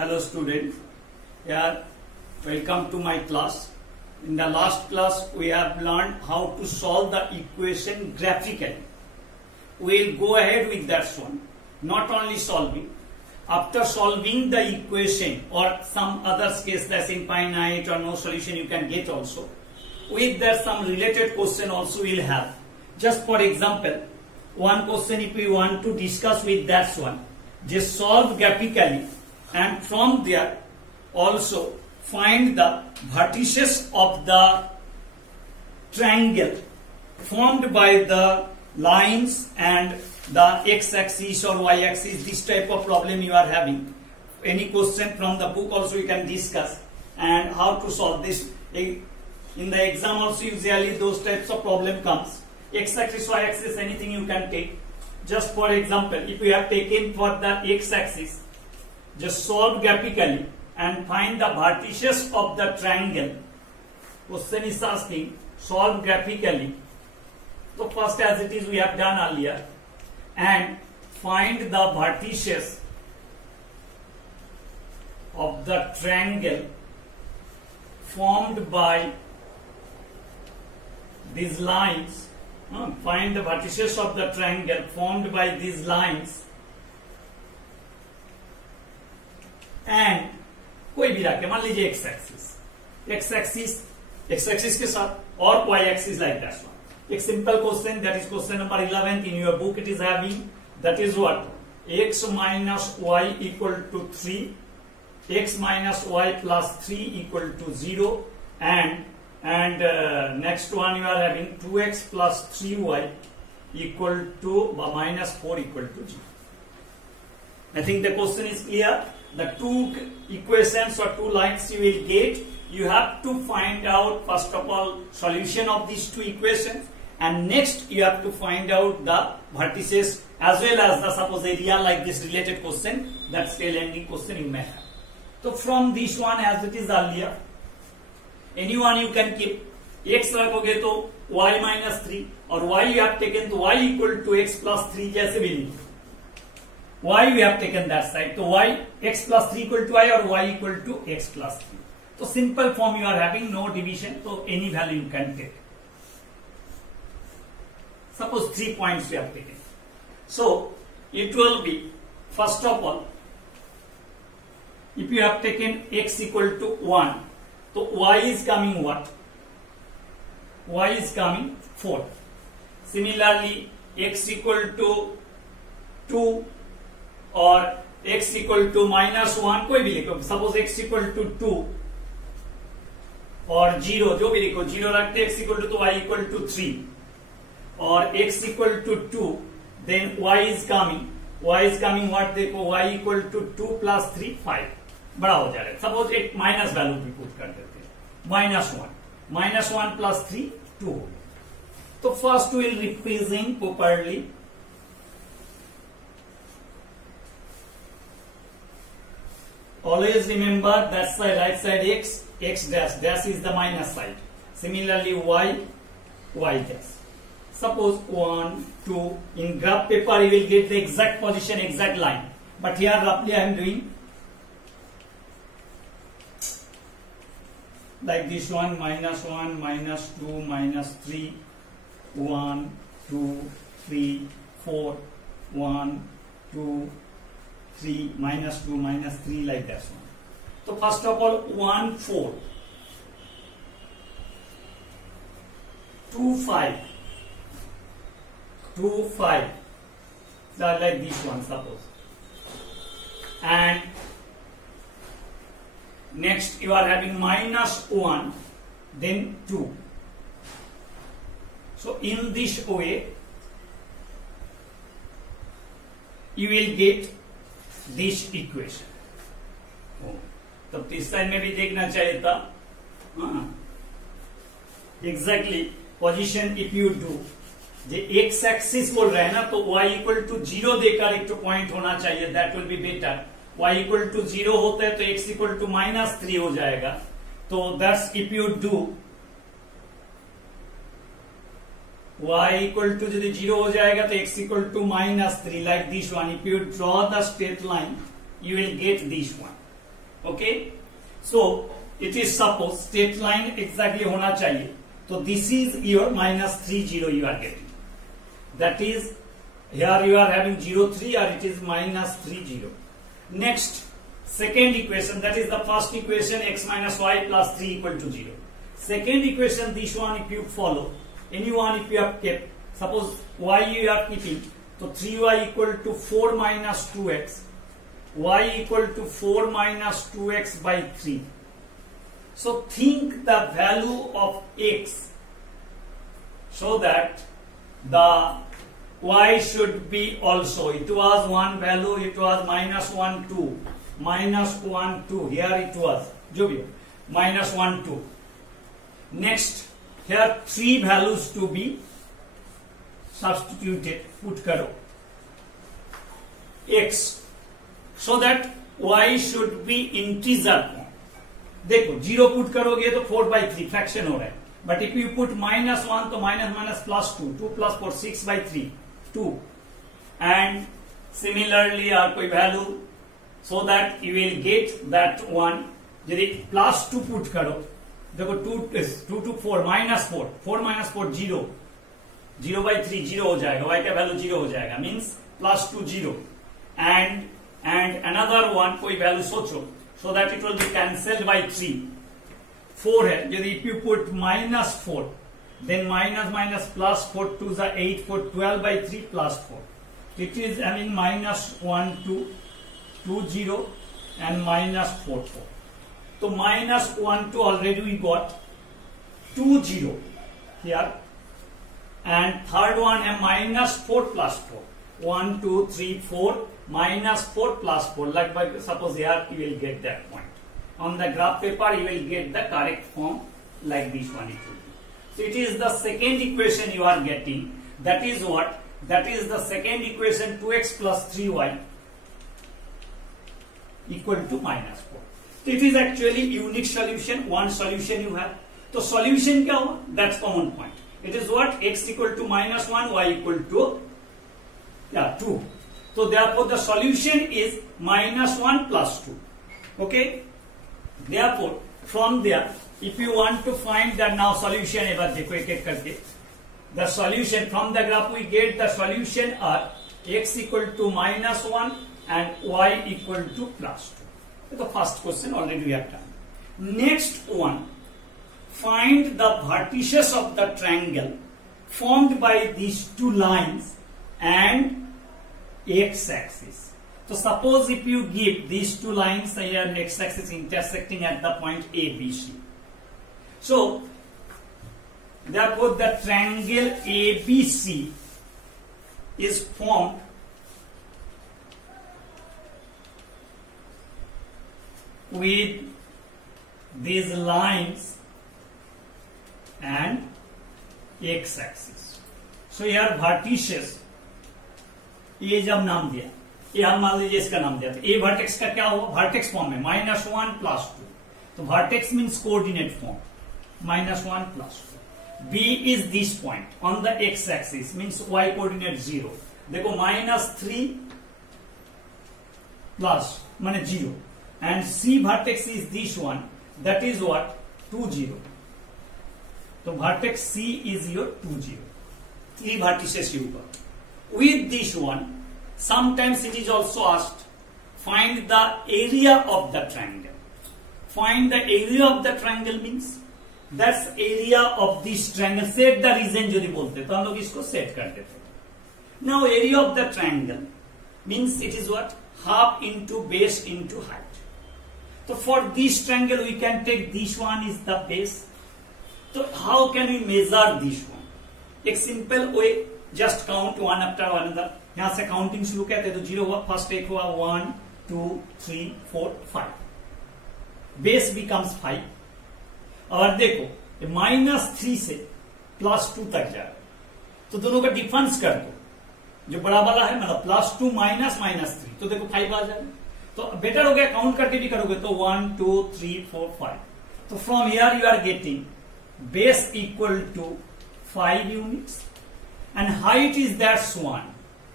Hello student, here welcome to my class. In the last class we have learned how to solve the equation graphically. We will go ahead with that one. Not only solving, after solving the equation or some other case that's infinite or no solution you can get also. With that some related question also we will have. Just for example, one question if we want to discuss with that one, just solve graphically and from there also find the vertices of the triangle formed by the lines and the x-axis or y-axis. This type of problem you are having. Any question from the book also you can discuss and how to solve this. In the exam also usually those types of problem comes. X-axis, y-axis, anything you can take. Just for example, if we have taken for the x-axis, just solve graphically and find the vertices of the triangle. Question is asking, solve graphically. So first as it is we have done earlier. And find the vertices of the triangle formed by these lines. Find the vertices of the triangle formed by these lines and कोई भी रखे, मान लीजिए x axis के साथ और y axis like that one. एक simple question, that is question number 11 in your book. It is having, that is what, x minus y equal to 3, x minus y plus 3 equal to 0, and next one you are having 2x plus 3y equal to minus 4 equal to 0. I think the question is clear. The two equations or two lines you will get, you have to find out first of all solution of these two equations, and next you have to find out the vertices as well as the suppose area like this related question, that tail ending question you may have. So from this one as it is earlier, anyone you can keep. x रखोगे तो y minus 3 और y you have taken तो y equal to x plus 3 जैसे भी लिखो. y we have taken that side तो y x plus 3 equal to y और y equal to x plus 3. So simple form you are having, no division, so any value you can take. Suppose 3 points we have taken. So it will be, first of all, if you have taken x equal to 1, so y is coming what? Y is coming 4. Similarly, x equal to 2 or x equal to minus 1, कोई भी लिखो. Suppose x equal to 2 और 0, जो भी लिखो, 0 रखते x equal to y equal to 3 और x equal to 2, then y is coming what देखो, y equal to 2 plus 3 5. बड़ा हो जा रहा है. सपोज एक माइनस वैल्यू भी पुट कर देते हैं, minus 1 plus 3 2. तो first will represent properly always remember that side, right side x dash is the minus side. Similarly y dash. Suppose 1 2, in graph paper you will get the exact position, exact line, but here roughly I am doing like this one, minus 1 minus 2 minus 3 1 2 3 4 1 2 3 minus 2 minus 3 like that one. So first of all 1 4 2 5 2 5, so like this one suppose, and next you are having minus 1 then 2. So in this way you will get this equation. तो इस side में भी देखना चाहिए था. Exactly position if you do, जो x axis बोल रहे हैं ना, तो y इक्वल टू 0 देकर एक तो पॉइंट होना चाहिए, that will be better. y equal to 0 होता है तो x इक्वल टू minus 3 हो जाएगा. तो that's if you do y equal to यदि 0 हो जाएगा तो x equal to -3 like this one. If you draw the straight line, you will get this one. Okay, so it is suppose straight line exactly होना चाहिए, तो this is your -3 0 you are getting, that is here you are having 0 3 और it is -3 0. Next second equation, that is the first equation, x minus y plus 3 equal to 0. Second equation, this one if you follow, anyone if you have kept, suppose y you are keeping, so 3y equal to 4 minus 2x, y equal to 4 minus 2x by 3. So think the value of x so that the y should be also, it was one value, it was -1 2 -1 2, here it was जो भी -1 2. Next here 3 values to be substituted, put करो x so that y should be integer form. देखो 0 put करोगे तो 4/3 fraction हो रहा है, but if you put -1 तो माइनस +2 2 + 4 6/3 2, एंड सिमिलरली और कोई value, so that you will get that one. यदि +2 पुट करो, देखो 2 to 4 -4 4 - 4 0 0/3 0 हो जाएगा, y का वैल्यू 0 हो जाएगा, मीन्स +2 0, एंड अनदर वन कोई वैल्यू सोचो, so that it will be cancelled by 3 4 है, यदि if you put -4 then -+4 2 is 8 4 12/3 +4, it is having -1 2 2 0 and -4 4. So -1 2 already we got 2 0 here, and third one है -4 + 4 1 2 3 4 -4 + 4. Like by suppose here you will get that point on the graph paper, you will get the correct form like this one it will be. So it is the second equation you are getting. That is what? That is the second equation, 2x plus 3y equal to -4. So it is actually unique solution, one solution you have. So solution क्या हुआ? That's common point. It is what? X equal to -1, y equal to 2. So therefore the solution is -1 plus 2. Okay? Therefore from there, if you want to find the now solution, एक बार देखो एक-एक करके, the solution from the graph we get the solution are x equal to -1 and y equal to +2. The first question already we have done. Next one, find the vertices of the triangle formed by these two lines and x-axis. So suppose if you give these two lines here and x-axis intersecting at the point A, B, C. So therefore the triangle ABC is formed with these lines and x-axis. So here vertices, ये जब नाम दिया, ये हम मान लीजिए इसका नाम दिया, तो ए वर्टेक्स का क्या हुआ? वर्टेक्स फॉर्म है -1 + 2. तो vertex means coordinate form, -1 + 2. B is this point on the x-axis, means y coordinate 0. देखो -3 plus माने 0. And C vertex is this one, that is what? 2 0. So vertex C is your 2 0. 3 vertices you got. With this one, sometimes it is also asked, find the area of the triangle. Find the area of the triangle means that's area of this triangle. Set the region जो बोलते तो हम लोग इसको set कर देते. Now area of the triangle means it is what? Half into base into height. So for this triangle we can take this one is the base. So how can we measure this one? एक simple way, just count one after another. यहाँ से counting शुरू करते तो 0 हुआ, first एक हुआ 1 2 3 4 5. Base becomes 5. और देखो -3 से +2 तक जा रहा है, तो दोनों का डिफरेंस कर दो, जो बड़ा वाला है मतलब +2 -3, तो देखो 5 आ जाएगा. तो बेटर हो गया, काउंट करके भी करोगे तो 1 2 3 4 5. तो from here you are getting base equal to 5 units and height is that's 1.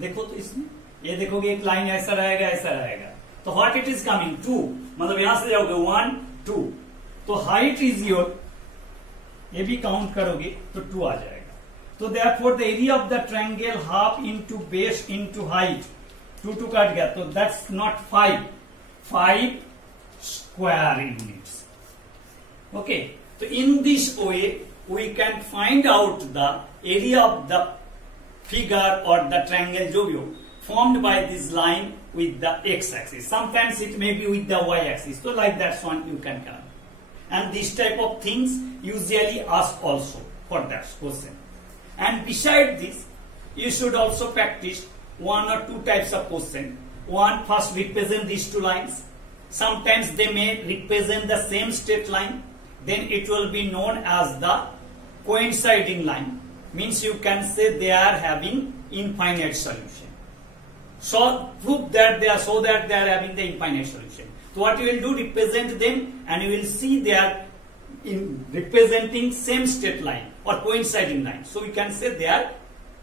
देखो तो इसमें ये देखोगे एक लाइन ऐसा रहेगा ऐसा रहेगा, तो तो व्हाट इट इज कमिंग 2, मतलब यहां से जाओगे 1 2, तो हाइट इज योर, ये भी काउंट करोगे तो 2 आ जाएगा। तो therefore the area of the triangle half into base into height, 2 2 cut गया, तो that's not 5 square units. Okay, तो in this way we can find out the area of the figure or the triangle जो भी हो formed by this line with the x-axis. Sometimes it may be with the y-axis. So like that one you can come. And this type of things usually asked also for that question. And beside this, you should also practice 1 or 2 types of question. One, first represent these 2 lines. Sometimes they may represent the same straight line. Then it will be known as the coinciding line. Means you can say they are having infinite solution. So prove that they are having the infinite solution. So what you will do, represent them and you will see they are representing same straight line or coinciding line. So we can say they are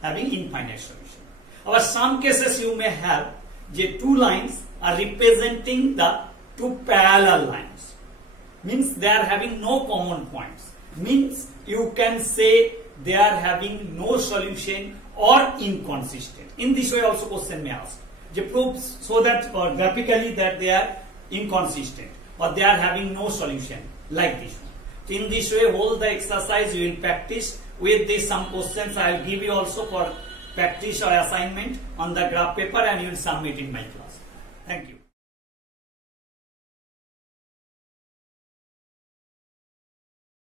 having infinite solution. Or some cases you may have the 2 lines are representing the 2 parallel lines. Means they are having no common points. Means you can say they are having no solution or inconsistent. In this way also question may ask. They prove so that or graphically that they are inconsistent or they are having no solution like this one. So in this way whole the exercise you will practice with this some questions I will give you also for practice or assignment on the graph paper and you will submit in my class. Thank you.